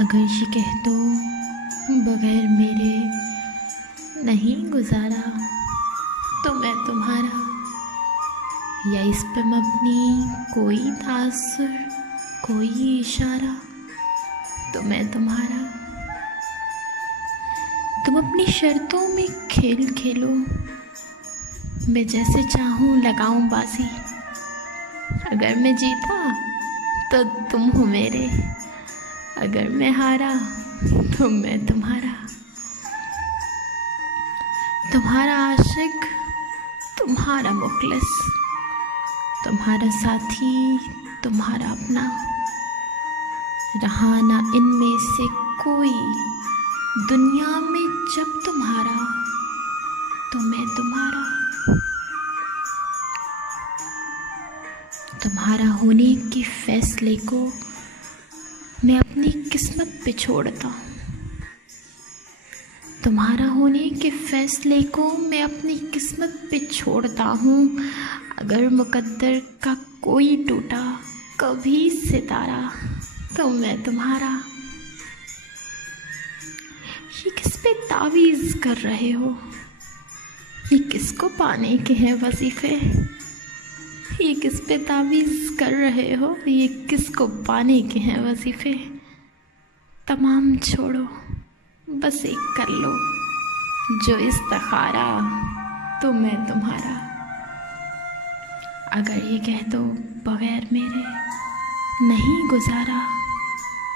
अगर ये कह दो बगैर मेरे नहीं गुजारा तो मैं तुम्हारा, या इस पे मबनी कोई तासुर कोई इशारा तो मैं तुम्हारा। तुम अपनी शर्तों में खेल खेलो, मैं जैसे चाहूँ लगाऊं बाजी। अगर मैं जीता तो तुम हो मेरे, अगर मैं हारा तो मैं तुम्हारा। तुम्हारा आशिक, तुम्हारा मुखलिस, तुम्हारा साथी, तुम्हारा अपना। रहा ना इनमें से कोई दुनिया में जब तुम्हारा तो मैं तुम्हारा। तुम्हारा होने के फैसले को मैं अपनी किस्मत पे छोड़ता हूँ। तुम्हारा होने के फैसले को मैं अपनी किस्मत पे छोड़ता हूँ। अगर मुकद्दर का कोई टूटा कभी सितारा तो मैं तुम्हारा। ये किस पे तावीज़ कर रहे हो? ये किसको पाने के हैं वजीफे? ये किस पे तावीज़ कर रहे हो? ये किसको पाने के हैं वजीफे? तमाम छोड़ो, बस एक कर लो जो इस्तिखारा तो मैं तुम्हारा। अगर ये कह दो बगैर मेरे नहीं गुजारा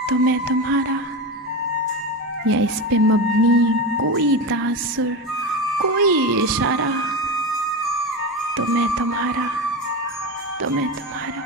तो मैं तुम्हारा, या इस पे मबनी कोई तासुर कोई इशारा तो मैं तुम्हारा, तो मैं तुम्हारा।